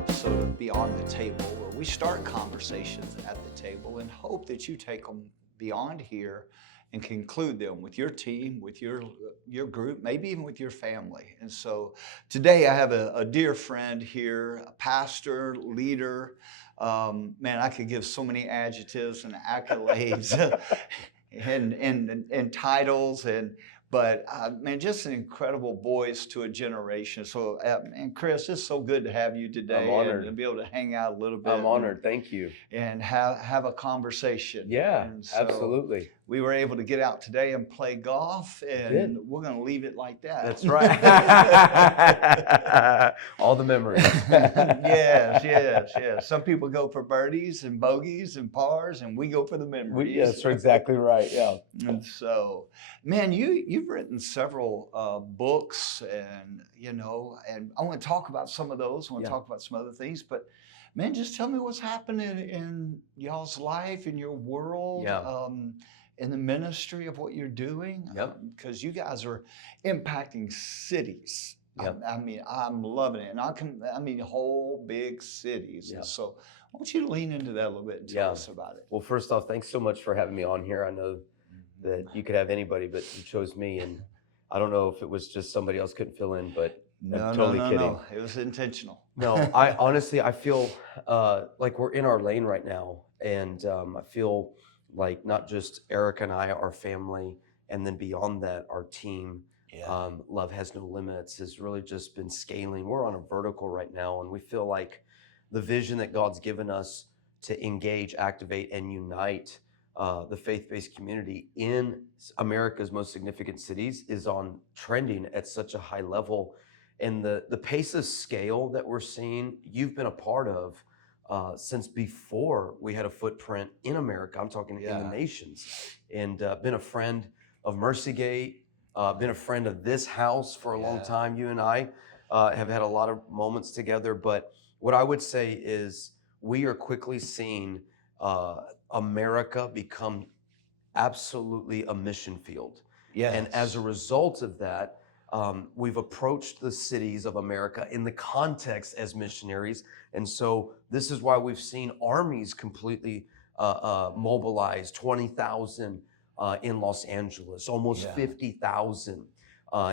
episode of Beyond the Table, where we start conversations at the table and hope that you take them beyond here and conclude them with your team, with your group, maybe even with your family. And so today I have a dear friend here, a pastor, leader. Man, I could give so many adjectives and accolades and titles but man, just an incredible voice to a generation. So, and Chris, it's so good to have you today. I'm honored. And be able to hang out a little bit. I'm honored. Thank you. And have a conversation. Yeah, so absolutely. We were able to get out today and play golf, and we're going to leave it like that. That's right. All the memories. Yes. Some people go for birdies and bogeys and pars, and we go for the memories. That's exactly right. Yeah. And so, man, you've written several books, and and I want to talk about some of those. I want to talk about some other things, but man, just tell me what's happening in y'all's life, in your world. In the ministry of what you're doing, because you guys are impacting cities. I mean, I'm loving it, and I mean whole big cities. And so I want you to lean into that a little bit and tell us about it. Well, first off, thanks so much for having me on here. I know that you could have anybody, but you chose me, and I don't know if it was just somebody else couldn't fill in, but I'm totally kidding. No, it was intentional. No, I honestly feel like we're in our lane right now, and I feel like not just Eric and I, our family, and then beyond that, our team, Love Has No Limits, has really just been scaling. We're on a vertical right now, and we feel like the vision that God's given us to engage, activate, and unite the faith-based community in America's most significant cities is on trending at such a high level. And the pace of scale that we're seeing, you've been a part of, since before we had a footprint in America. I'm talking in the nations, and been a friend of Mercygate, been a friend of this house for a long time. You and I have had a lot of moments together, but what I would say is we are quickly seeing America become absolutely a mission field. And as a result of that, we've approached the cities of America in the context as missionaries. And so this is why we've seen armies completely mobilized, 20,000 in Los Angeles, almost 50,000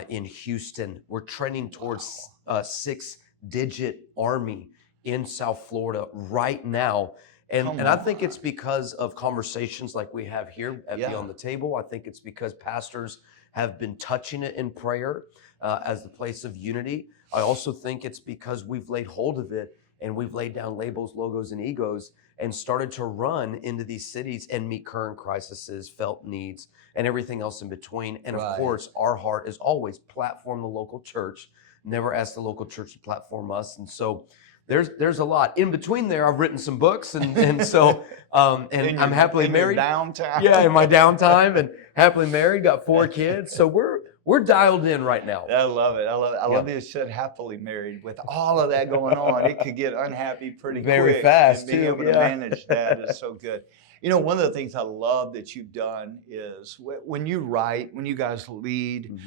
in Houston. We're trending towards a 6-digit army in South Florida right now. And I think it's because of conversations like we have here at Beyond the Table. I think it's because pastors have been touching it in prayer as the place of unity. I also think it's because we've laid hold of it, and we've laid down labels, logos, and egos, and started to run into these cities and meet current crises, felt needs, and everything else in between. And of course, our heart is always platform the local church, never ask the local church to platform us. And so there's a lot in between there. I've written some books, and so and I'm happily married. Downtime. Yeah, in my downtime, and happily married, got 4 kids. So we're dialed in right now. I love it. I love that you said happily married. With all of that going on, it could get unhappy pretty very quick. fast. And being able to manage that is so good. You know, one of the things I love that you've done is when you write, when you guys lead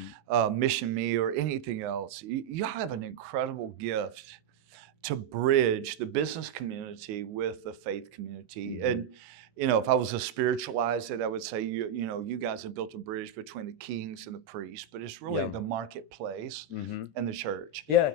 Mission Me or anything else, you have an incredible gift to bridge the business community with the faith community. And if I was to spiritualize it, I would say you guys have built a bridge between the kings and the priests, but it's really the marketplace and the church. Yeah,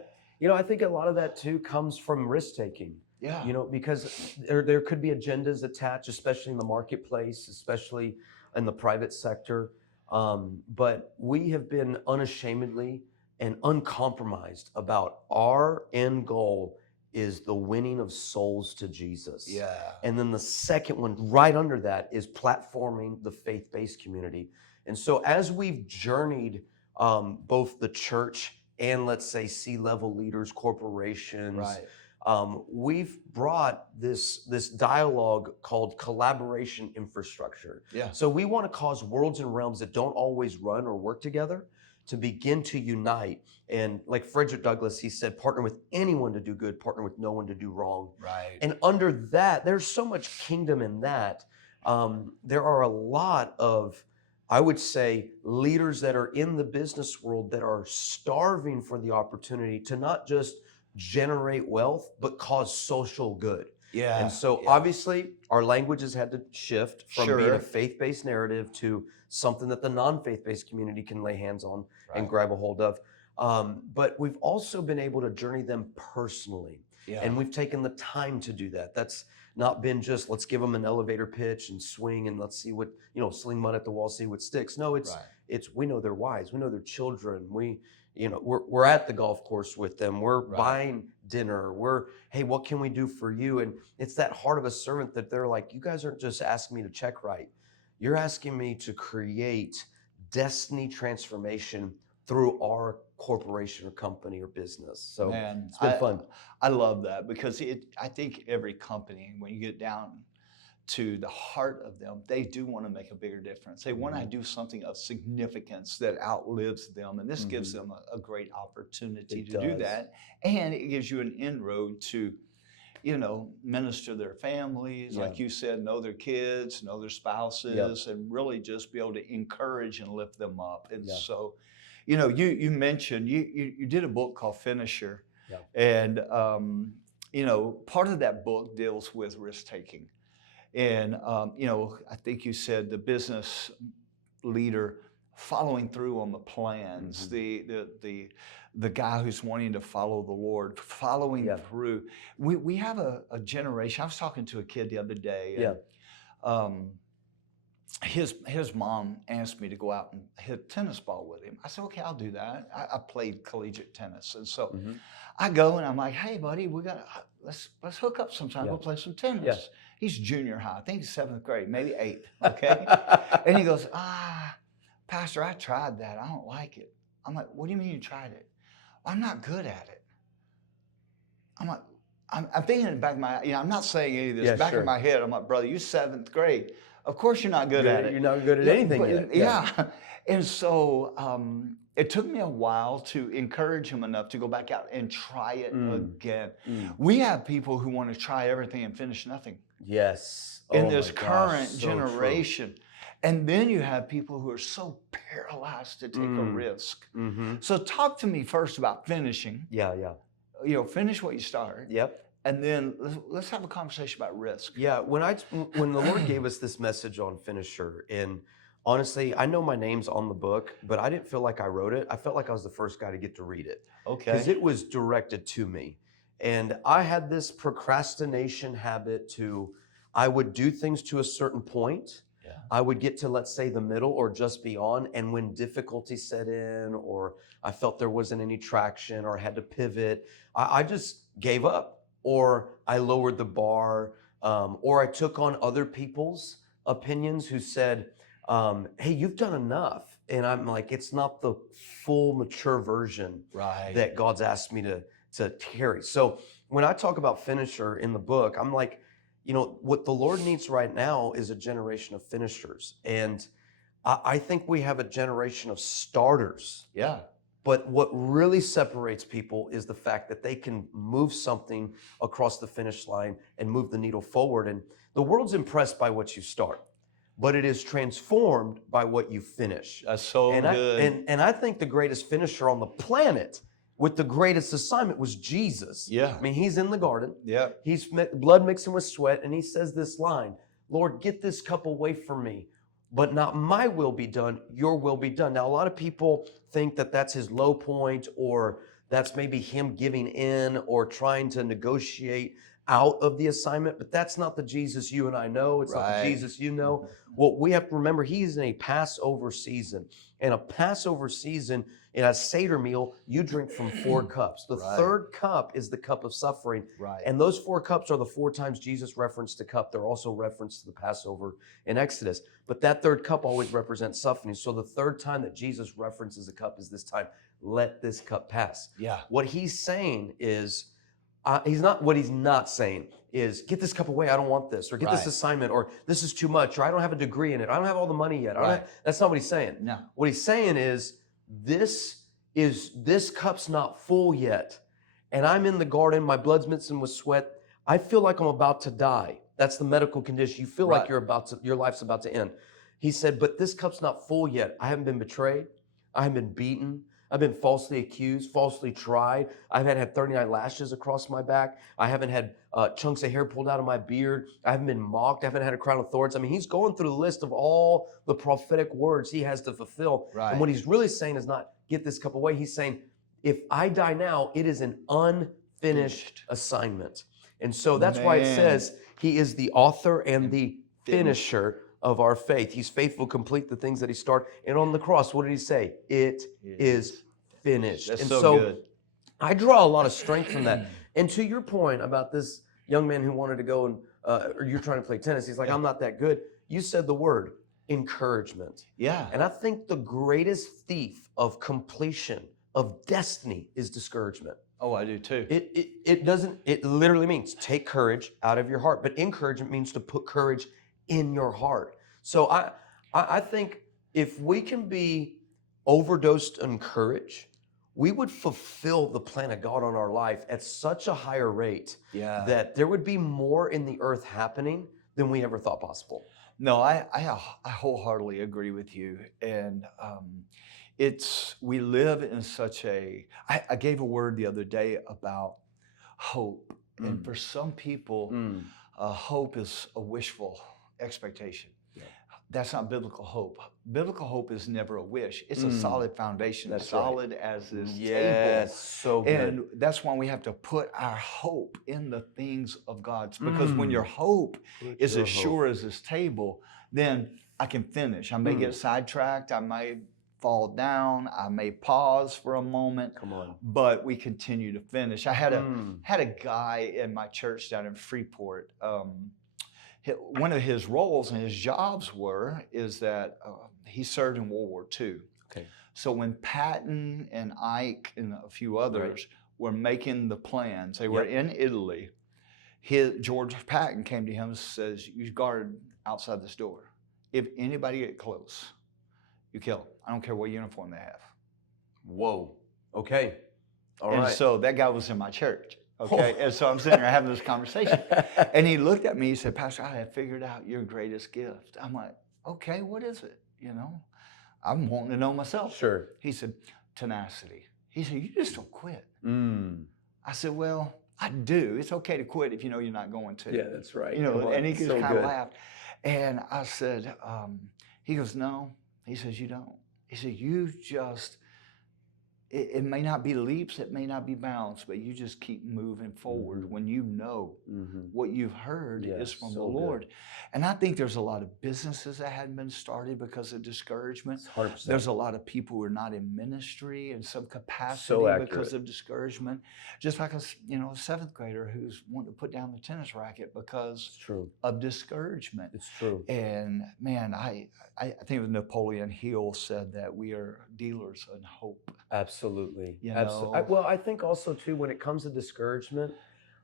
I think a lot of that too comes from risk taking. Yeah. Because there could be agendas attached, especially in the marketplace, especially in the private sector. But we have been unashamedly and uncompromised about our end goal is the winning of souls to Jesus. Yeah. And then the second one right under that is platforming the faith-based community. And so as we've journeyed both the church and, let's say, C-level leaders, corporations, we've brought this dialogue called collaboration infrastructure. Yeah. So we want to cause worlds and realms that don't always run or work together to begin to unite. And like Frederick Douglass, he said, partner with anyone to do good, partner with no one to do wrong. Right. And under that, there's so much kingdom in that. There are a lot of, I would say, leaders that are in the business world that are starving for the opportunity to not just generate wealth, but cause social good. Yeah. And so yeah. obviously our languages had to shift from being Sure. a faith-based narrative to something that the non-faith-based community can lay hands on and Right. grab a hold of. But we've also been able to journey them personally. Yeah. And we've taken the time to do that. That's not been just, let's give them an elevator pitch and swing and let's see what, sling mud at the wall, see what sticks. No, it's, we know their wives, we know their children. We're at the golf course with them. We're buying dinner. Hey, what can we do for you? And it's that heart of a servant that they're like, you guys aren't just asking me to check right. You're asking me to create destiny transformation through our corporation or company or business. So it's been fun. I love that because I think every company, when you get down to the heart of them, they do want to make a bigger difference. They want to do something of significance that outlives them. And this gives them a great opportunity to do that. And it gives you an inroad to, minister to their families, like you said, know their kids, know their spouses, and really just be able to encourage and lift them up. And so, you mentioned, you did a book called Finisher. Yeah. And, part of that book deals with risk-taking. And, I think you said the business leader following through on the plans, the guy who's wanting to follow the Lord, following through. We have a generation. I was talking to a kid the other day. And, his mom asked me to go out and hit tennis ball with him. I said, okay, I'll do that. I played collegiate tennis. And so I go and I'm like, hey, buddy, let's hook up sometime. We'll play some tennis. Yeah. He's junior high. I think he's 7th grade, maybe 8th. Okay. And he goes, Pastor, I tried that. I don't like it. I'm like, what do you mean you tried it? I'm not good at it. I'm like, I'm thinking in the back of my, I'm not saying any of this. Back in my head, I'm like, brother, you're 7th grade. Of course you're not good at it. You're not good at anything yet. Yeah. And so it took me a while to encourage him enough to go back out and try it again. We have people who want to try everything and finish nothing. Yes. In this current generation. True. And then you have people who are so paralyzed to take a risk. So talk to me first about finishing. Yeah. Finish what you start. Yep. And then let's have a conversation about risk. Yeah, when the Lord gave us this message on Finisher, and honestly, I know my name's on the book, but I didn't feel like I wrote it. I felt like I was the first guy to get to read it. Okay. Because it was directed to me. And I had this procrastination habit I would do things to a certain point. Yeah. I would get to, let's say, the middle or just beyond. And when difficulty set in, or I felt there wasn't any traction or had to pivot, I just gave up. Or I lowered the bar, or I took on other people's opinions who said, hey, you've done enough. And I'm like, it's not the full mature version that God's asked me to carry. So when I talk about Finisher in the book, I'm like, what the Lord needs right now is a generation of finishers. And I think we have a generation of starters. Yeah. But what really separates people is the fact that they can move something across the finish line and move the needle forward. And the world's impressed by what you start, but it is transformed by what you finish. That's so good. And I think the greatest finisher on the planet with the greatest assignment was Jesus. Yeah. I mean, he's in the garden. Yeah. He's blood mixing with sweat, and he says this line, Lord, get this cup away from me. But not my will be done, your will be done. Now, a lot of people think that that's his low point, or that's maybe him giving in or trying to negotiate out of the assignment, but that's not the Jesus you and I know. It's not the Jesus you know. What we have to remember, he's in a Passover season. And a Passover season, in a Seder meal, you drink from 4 cups. The third cup is the cup of suffering. And those 4 cups are the 4 times Jesus referenced the cup. They're also referenced to the Passover in Exodus. But that third cup always represents suffering. So the third time that Jesus references a cup is this time, let this cup pass. Yeah. What he's saying is, he's not saying is, get this cup away, I don't want this, or get this assignment, or this is too much, or I don't have a degree in it, I don't have all the money yet. That's not what he's saying. No. What he's saying is, this cup's not full yet, and I'm in the garden, my blood's mixing with sweat, I feel like I'm about to die. That's the medical condition. You feel like your life's about to end. He said, but this cup's not full yet. I haven't been betrayed. I haven't been beaten. I've been falsely accused, falsely tried. I haven't had 39 lashes across my back. I haven't had chunks of hair pulled out of my beard. I haven't been mocked. I haven't had a crown of thorns. I mean, he's going through the list of all the prophetic words he has to fulfill. Right. And what he's really saying is not get this cup away. He's saying, if I die now, it is an unfinished assignment. And so that's why it says he is the author and the finisher of our faith. He's faithful, complete the things that he started. And on the cross, what did he say? It is finished. That's and so good. I draw a lot of strength from that. And to your point about this young man who wanted to go and, or you're trying to play tennis, he's like, I'm not that good. You said the word encouragement. Yeah. And I think the greatest thief of completion, of destiny, is discouragement. Oh, I do too. It literally means take courage out of your heart, but encouragement means to put courage in your heart. So I think if we can be overdosed on courage, we would fulfill the plan of God on our life at such a higher rate that there would be more in the earth happening than we ever thought possible. No, I wholeheartedly agree with you. And we live in such I gave a word the other day about hope. And for some people, hope is a wishful expectation. Yeah. That's not biblical hope. Biblical hope is never a wish. It's a solid foundation, that's solid as this table. Yes, so good. And that's why we have to put our hope in the things of God. Because when your hope is as sure as this table, then I can finish. I may get sidetracked. I may fall down. I may pause for a moment. Come on. But we continue to finish. I had a guy in my church down in Freeport. One of his roles and his jobs is that he served in World War II. Okay. So when Patton and Ike and a few others were making the plans, they were in Italy. George Patton came to him and says, "You guard outside this door. If anybody get close, you kill them. I don't care what uniform they have." Whoa. Okay. All right. And so that guy was in my church. Okay, and so I'm sitting there having this conversation, and he looked at me. He said, "Pastor, I have figured out your greatest gift." I'm like, "Okay, what is it?" You know, I'm wanting to know myself. Sure. He said, "Tenacity." He said, "You just don't quit." I said, "Well, I do. It's okay to quit if you know you're not going to." Yeah, that's right. You know, and he just So kind good. of laughed. And I said, he goes, "No." He says, "You don't." He said, "You just." It may not be leaps, it may not be bounds, but you just keep moving forward when you know what you've heard is from the Lord. Good. And I think there's a lot of businesses that hadn't been started because of discouragement. 100%. There's a lot of people who are not in ministry in some capacity because of discouragement. Just like a seventh grader who's wanting to put down the tennis racket because of discouragement. It's true. And man, I think it was Napoleon Hill said that we are dealers in hope. Absolutely. Absolutely. Well, I think also too, when it comes to discouragement,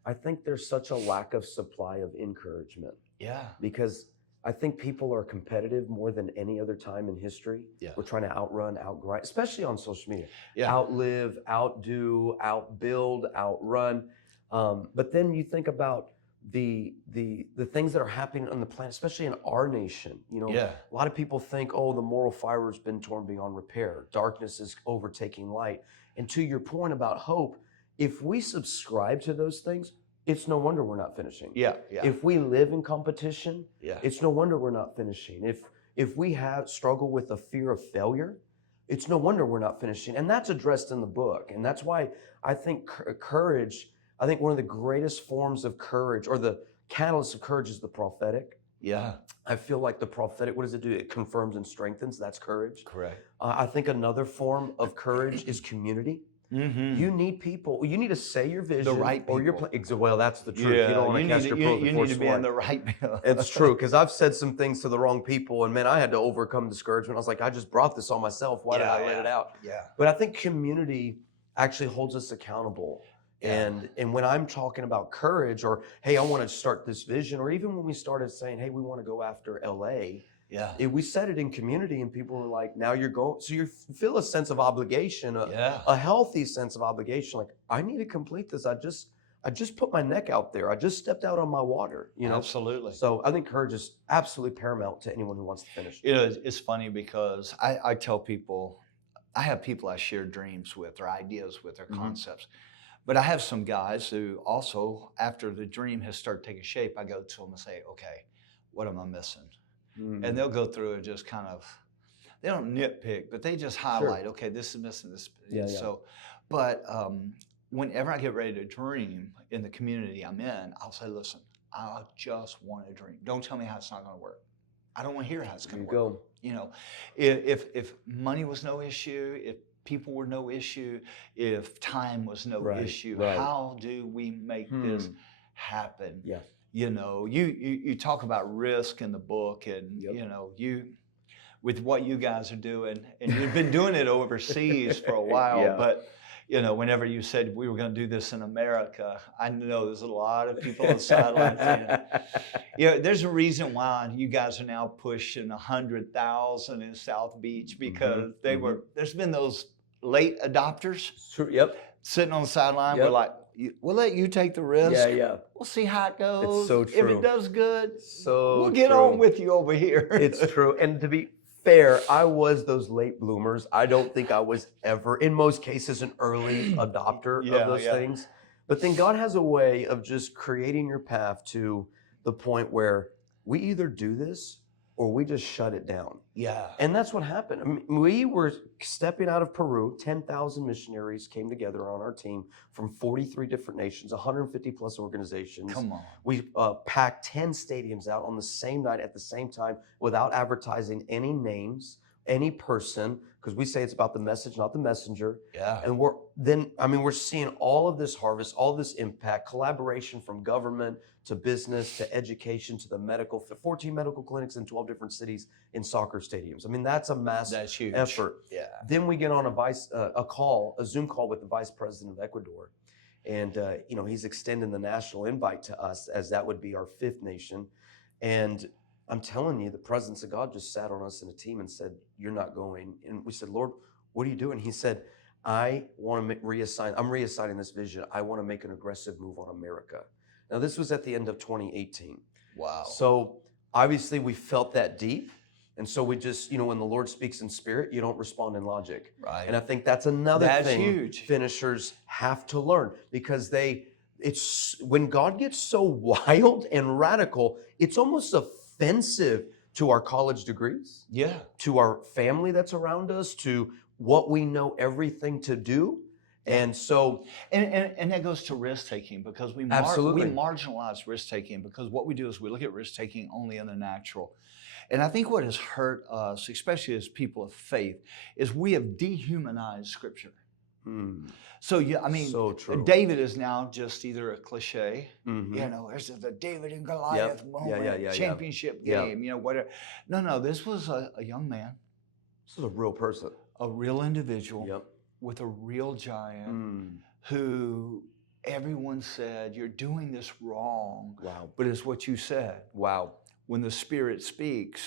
I think there's such a lack of supply of encouragement. Yeah. Because I think people are competitive more than any other time in history. Yeah. We're trying to outrun, outgrind, especially on social media. Yeah. Outlive, outdo, outbuild, outrun. But then you think about the things that are happening on the planet, especially in our nation. A lot of people think, oh, the moral fiber has been torn beyond repair. Darkness is overtaking light. And to your point about hope, if we subscribe to those things, it's no wonder we're not finishing. Yeah. If we live in competition, it's no wonder we're not finishing. If we struggle with a fear of failure, it's no wonder we're not finishing. And that's addressed in the book. And that's why I think courage, I think one of the greatest forms of courage, or the catalyst of courage, is the prophetic. Yeah. I feel like the prophetic, what does it do? It confirms and strengthens. That's courage. Correct. I think another form of courage is community. You need people. You need to say your vision. The right people. Or your well, that's the truth. You don't want to cast your pearls before swine. You need to be in the right people. It's true, because I've said some things to the wrong people, and man, I had to overcome discouragement. I was like, I just brought this on myself. Why did I let it out? Yeah. But I think community actually holds us accountable. And when I'm talking about courage, or hey, I want to start this vision, or even when we started saying, hey, we want to go after LA, we said it in community, and people were like, now you're going, so you feel a sense of obligation, a healthy sense of obligation. Like, I need to complete this. I just put my neck out there. I just stepped out on my water, Absolutely. So I think courage is absolutely paramount to anyone who wants to finish. It's funny because I tell people, I have people I share dreams with or ideas with or Mhm. concepts. But I have some guys who also, after the dream has started taking shape, I go to them and say, okay, what am I missing? And they'll go through and just kind of, they don't nitpick, but they just highlight, okay, this is missing this. Yeah, yeah. So, but whenever I get ready to dream in the community I'm in, I'll say, listen, I just want to dream. Don't tell me how it's not going to work. I don't want to hear how it's going to work. Go. You know, if money was no issue, if people were no issue, if time was no issue, how do we make this happen? Yeah. You know, you talk about risk in the book, and you know, with what you guys are doing, and you've been doing it overseas for a while, but you know, whenever you said we were going to do this in America, I know there's a lot of people on the sideline saying, you know, there's a reason why you guys are now pushing 100,000 in South Beach, because there's been those late adopters sitting on the sideline. We're like, we'll let you take the risk. We'll see how it goes. It's so true. If it does good, we'll get on with you over here. It's true. And to be fair, I was those late bloomers. I don't think I was ever, in most cases, an early adopter of those things. But then God has a way of just creating your path to the point where we either do this or we just shut it down. And that's what happened. I mean, we were stepping out of Peru. 10,000 missionaries came together on our team from 43 different nations, 150 plus organizations. Come on. We packed 10 stadiums out on the same night at the same time without advertising any names, any person, because we say it's about the message, not the messenger. And we're seeing all of this harvest, all this impact, collaboration from government to business to education to the medical, 14 medical clinics in 12 different cities in soccer stadiums. I mean, that's a massive effort. Then we get on a Zoom call with the vice president of Ecuador. And, you know, he's extending the national invite to us, as that would be our fifth nation. And I'm telling you, the presence of God just sat on us in a team and said, you're not going. And we said, Lord, what are you doing? He said, I'm reassigning this vision. I want to make an aggressive move on America. Now, this was at the end of 2018. Wow. So obviously we felt that deep. And so we just, you know, when the Lord speaks in spirit, you don't respond in logic. And I think that's another thing huge. Finishers have to learn, because when God gets so wild and radical, it's almost offensive to our college degrees, to our family that's around us, to what we know everything to do. And so, and that goes to risk taking, because we marginalize risk taking, because what we do is we look at risk taking only in the natural. And I think what has hurt us, especially as people of faith, is we have dehumanized Scripture. So I mean, David is now just either a cliche, you know, there's the David and Goliath moment, championship game, you know, whatever. No, this was a young man. This is a real person, a real individual with a real giant who everyone said, you're doing this wrong. But it's what you said. When the Spirit speaks,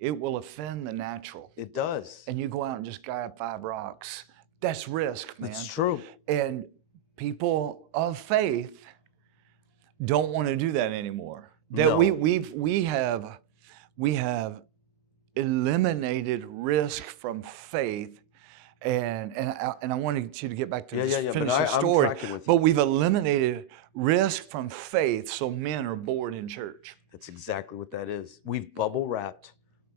it will offend the natural. It does. And you go out and just grab 5 rocks. That's risk, man. It's true. And people of faith don't want to do that anymore. That we have eliminated risk from faith. And I wanted you to get back to finish the story. But we've eliminated risk from faith, so men are bored in church. That's exactly what that is. We've bubble wrapped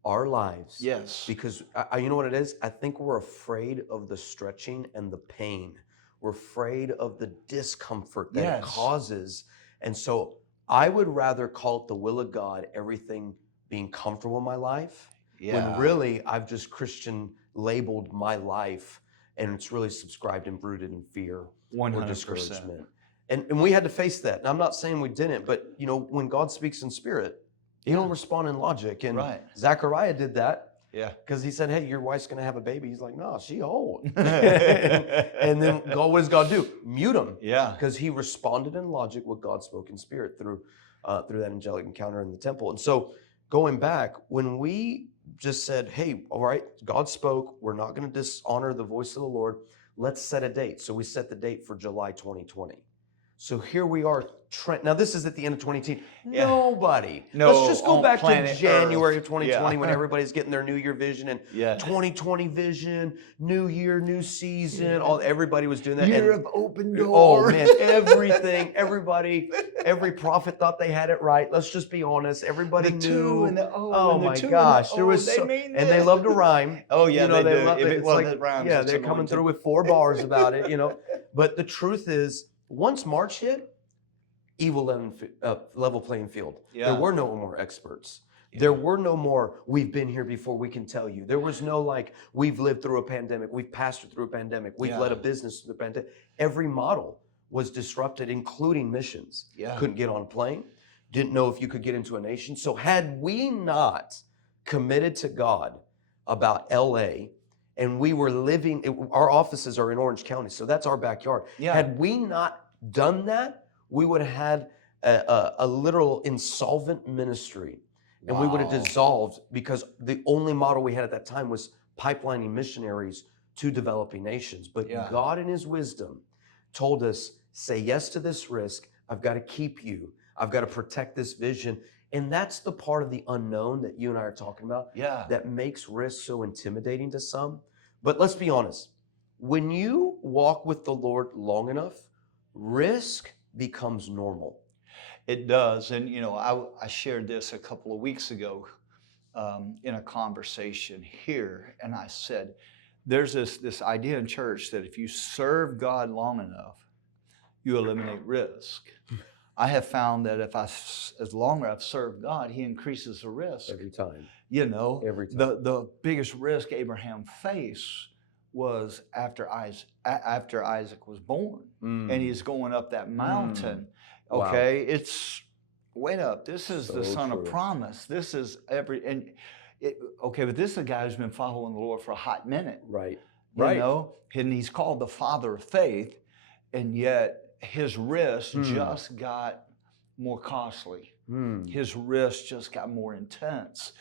our lives. Because you know what it is? I think we're afraid of the stretching and the pain. We're afraid of the discomfort that it causes. And so I would rather call it the will of God, everything being comfortable in my life, when really I've just Christian labeled my life, and it's really subscribed and rooted in fear 100%. Or discouragement. And we had to face that. And I'm not saying we didn't, but you know, when God speaks in spirit, you don't respond in logic. And Zechariah did that. Because he said, hey, your wife's going to have a baby. He's like, no, she old. And then what does God do? Mute him. Because he responded in logic what God spoke in spirit through that angelic encounter in the temple. And so going back, when we just said, hey, all right, God spoke. We're not going to dishonor the voice of the Lord. Let's set a date. So we set the date for July 2020. So here we are. Now this is at the end of 2018. Yeah. Nobody. No, Let's just go on back to planet January Earth. of 2020 Yeah. when everybody's getting their New Year vision and Yeah. 2020 vision, New Year, new season. Yeah. Everybody was doing that. Year And of open oh door. man, everything, everybody, every prophet thought they had it right. Let's just be honest. Everybody The knew. two and the O. Oh and the my two gosh, and there the was O, so, they mean and they this. love to rhyme. Oh yeah, You know, they do. love If it. It's well, like, that rhymes, yeah, it's they're coming anointed. through with 4 bars about it, you know. But the truth is, once March hit, level playing field. Yeah. There were no more experts. Yeah. There were no more, we've been here before, we can tell you. There was no like, we've lived through a pandemic, we've pastored through a pandemic, we've Yeah. led a business through the pandemic. Every model was disrupted, including missions. Yeah. Couldn't get on a plane, didn't know if you could get into a nation. So had we not committed to God about LA, and we were living, our offices are in Orange County, so that's our backyard. Yeah. Had we not done that, we would have had a literal insolvent ministry, and we would have Wow. dissolved because the only model we had at that time was pipelining missionaries to developing nations. But Yeah. God in his wisdom told us, say yes to this risk. I've got to keep you. I've got to protect this vision. And that's the part of the unknown that you and I are talking about Yeah. that makes risk so intimidating to some. But let's be honest, when you walk with the Lord long enough, risk becomes normal. It does. And, you know, I shared this a couple of weeks ago in a conversation here. And I said, there's this idea in church that if you serve God long enough, you eliminate risk. I have found that as longer I've served God, he increases the risk. Every time. You know, Every time. the biggest risk Abraham faced was after Isaac was born, and he's going up that mountain. Wow. Okay, it's wait up. This is the So son true. of promise. This is okay, but this is a guy who's been following the Lord for a hot minute. Right. You Right. know, and he's called the father of faith, and yet his risk just got more costly. His risk just got more intense.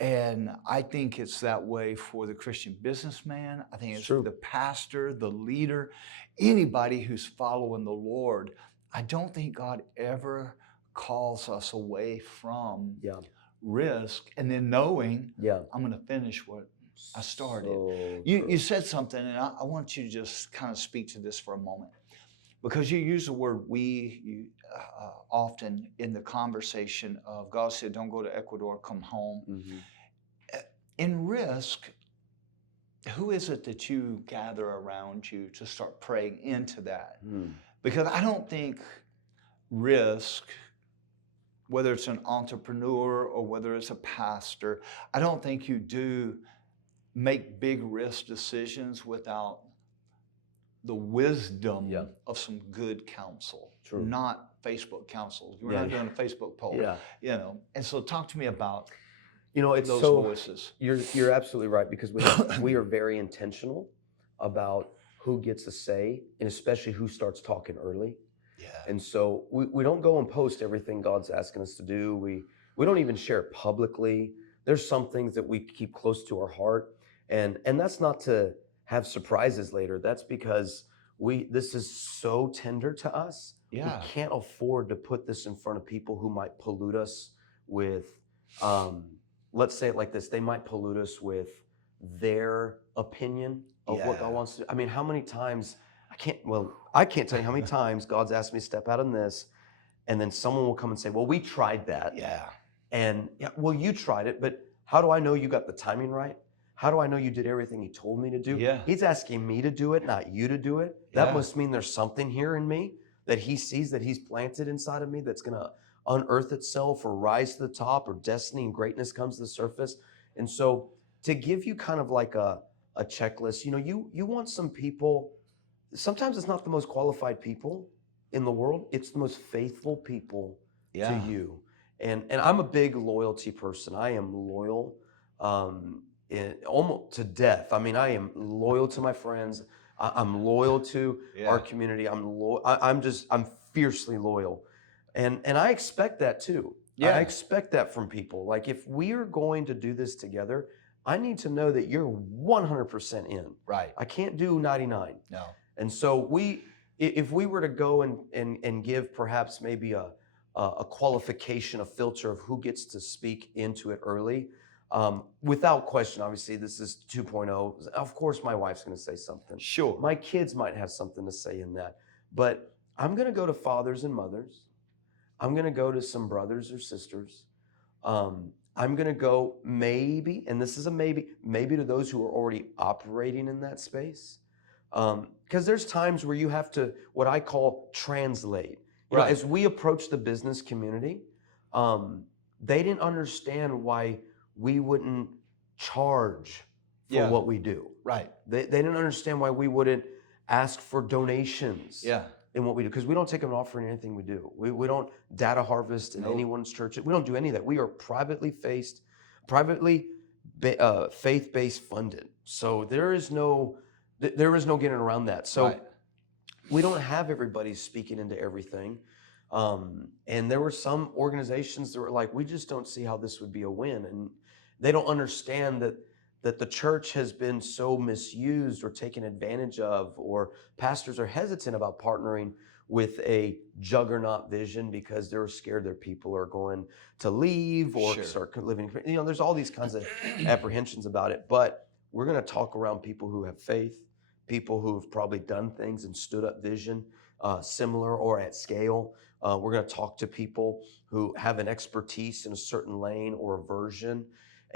And I think it's that way for the Christian businessman. I think it's True. the pastor, the leader, anybody who's following the Lord. I don't think God ever calls us away from Yeah. risk and then knowing Yeah. I'm going to finish what I started. So You true. said something, and I want you to just kind of speak to this for a moment. Because you use the word we often in the conversation of God said, don't go to Ecuador, come home. In risk, who is it that you gather around you to start praying into that? Because I don't think risk, whether it's an entrepreneur or whether it's a pastor, I don't think you do make big risk decisions without the wisdom of some good counsel. True. Not Facebook counsel. We're not doing a Facebook poll. Yeah. You know, and so talk to me about It's those so voices. You're absolutely right, because we are very intentional about who gets a say, and especially who starts talking early. Yeah. And so we don't go and post everything God's asking us to do. We don't even share it publicly. There's some things that we keep close to our heart, and that's not to have surprises later. That's because this is so tender to us. Yeah. We can't afford to put this in front of people who might pollute us with, let's say it like this, they might pollute us with their opinion of what God wants to do. I mean, how many times, I can't tell you how many times God's asked me to step out on this, and then someone will come and say, well, we tried that. Yeah. And well, you tried it, but how do I know you got the timing right? How do I know you did everything he told me to do? Yeah. He's asking me to do it, not you to do it. Yeah. That must mean there's something here in me that he sees, that he's planted inside of me, that's going to unearth itself or rise to the top, or destiny and greatness comes to the surface. And so to give you kind of like a checklist, you want some people, sometimes it's not the most qualified people in the world, it's the most faithful people to you. And I'm a big loyalty person. I am loyal almost to death. I mean, I am loyal to my friends. I'm loyal to our community. I'm fiercely loyal. And I expect that too. Yeah. I expect that from people. Like, if we are going to do this together, I need to know that you're 100% in. Right. I can't do 99. No. And so if we were to go and give perhaps maybe a qualification, a filter of who gets to speak into it early, without question, obviously this is 2.0. Of course, my wife's going to say something. Sure. My kids might have something to say in that, but I'm going to go to fathers and mothers. I'm going to go to some brothers or sisters. I'm going to go maybe, and this is a maybe to those who are already operating in that space. Because there's times where you have to, what I call translate. You know, as we approach the business community, they didn't understand why we wouldn't charge for what we do. Right. They didn't understand why we wouldn't ask for donations. In what we do, because we don't take an offering in anything we do. We don't data harvest in anyone's church. We don't do any of that. We are privately faith-based funded. So there is no getting around that. So we don't have everybody speaking into everything. And there were some organizations that were like, we just don't see how this would be a win. And they don't understand that the church has been so misused or taken advantage of, or pastors are hesitant about partnering with a juggernaut vision because they're scared their people are going to leave or start living. You know, there's all these kinds of apprehensions about it. But we're going to talk around people who have faith, people who have probably done things and stood up vision, similar or at scale. We're going to talk to people who have an expertise in a certain lane or a version.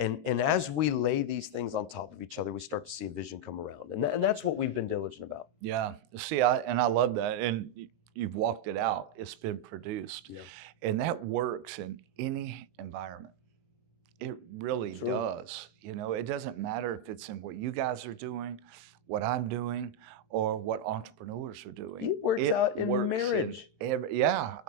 And as we lay these things on top of each other, we start to see a vision come around. And that's what we've been diligent about. Yeah. See, I love that. And you've walked it out. It's been produced. Yeah. And that works in any environment. It really does. You know, it doesn't matter if it's in what you guys are doing, what I'm doing, or what entrepreneurs are doing. It works out in marriage. I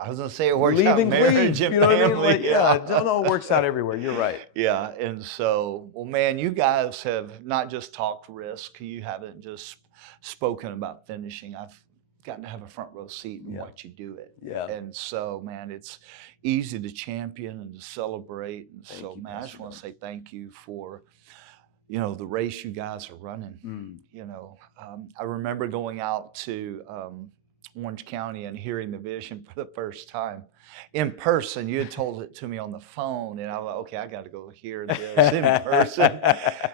was going to say it works out in marriage and family. It works out everywhere. You're right. Yeah, and so, well, man, you guys have not just talked risk. You haven't just spoken about finishing. I've gotten to have a front row seat and watch you do it. Yeah. And so, man, it's easy to champion and to celebrate. And thank you, man, I just want to say thank you for, you know, the race you guys are running. You know, I remember going out to Orange County and hearing the vision for the first time in person. You had told it to me on the phone, and I was like, okay, I got to go hear this in person.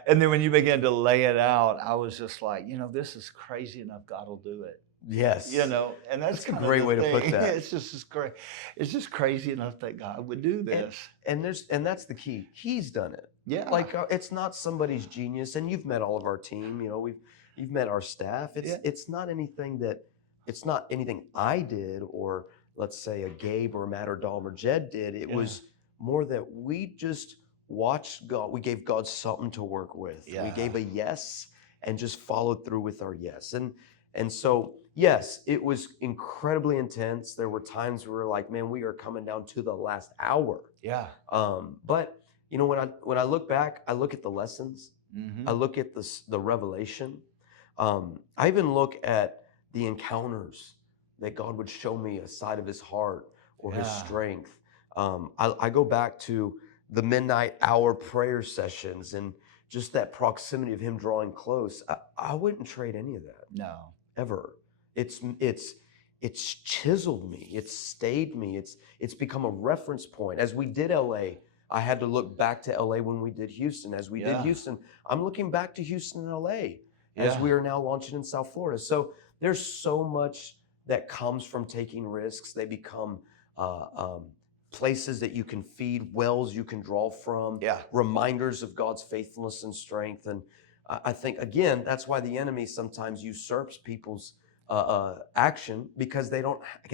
And then when you began to lay it out, I was just like, you know, this is crazy enough. God will do it. Yes. You know, and that's a great way to put that. It's just great. It's just crazy enough that God would do this. And that's the key. He's done it. Yeah. Like it's not somebody's genius. And you've met all of our team. You know, you've met our staff. It's not anything I did, or let's say a Gabe or Matt or Dom or Jed did. It was more that we just watched God. We gave God something to work with. Yeah. We gave a yes and just followed through with our yes. And so, yes, it was incredibly intense. There were times where we were like, man, we are coming down to the last hour. Yeah. But you know, when I look back, I look at the lessons. I look at the revelation. I even look at the encounters that God would show me a side of his heart or his strength. I go back to the midnight hour prayer sessions and just that proximity of him drawing close. I wouldn't trade any of that. No. Ever. It's chiseled me. It's stayed me. It's become a reference point. As we did LA, I had to look back to LA when we did Houston. As we did Houston, I'm looking back to Houston and LA as we are now launching in South Florida. So there's so much that comes from taking risks. They become places that you can feed, wells you can draw from, reminders of God's faithfulness and strength. And I think, again, that's why the enemy sometimes usurps people's action, because they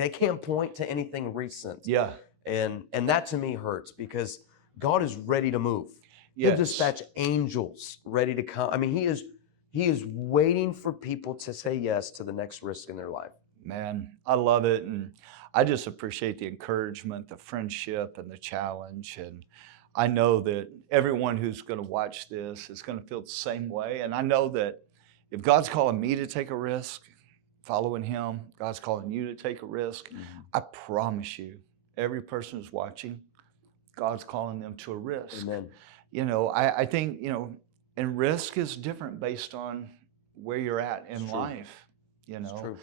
can't point to anything recent. Yeah. And that to me hurts, because God is ready to move. He'll dispatch angels ready to come. I mean, he is waiting for people to say yes to the next risk in their life. Man, I love it. And I just appreciate the encouragement, the friendship, and the challenge. And I know that everyone who's going to watch this is going to feel the same way. And I know that if God's calling me to take a risk, following him, God's calling you to take a risk, I promise you, every person who's watching, God's calling them to a risk. Amen. You know, I think, you know, and risk is different based on where you're at in life. you It's know. true.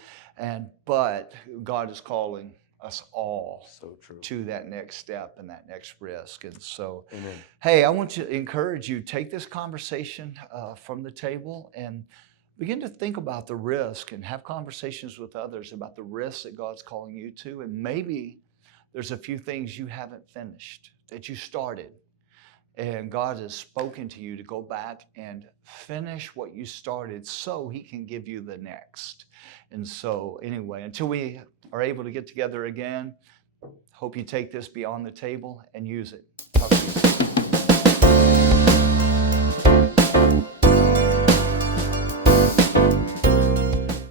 But God is calling us all So true. to that next step and that next risk. And so, Amen. hey, I want to encourage you, take this conversation from the table and begin to think about the risk and have conversations with others about the risks that God's calling you to. And maybe there's a few things you haven't finished that you started. And God has spoken to you to go back and finish what you started so He can give you the next. And so, anyway, until we are able to get together again, hope you take this beyond the table and use it. Talk to you soon.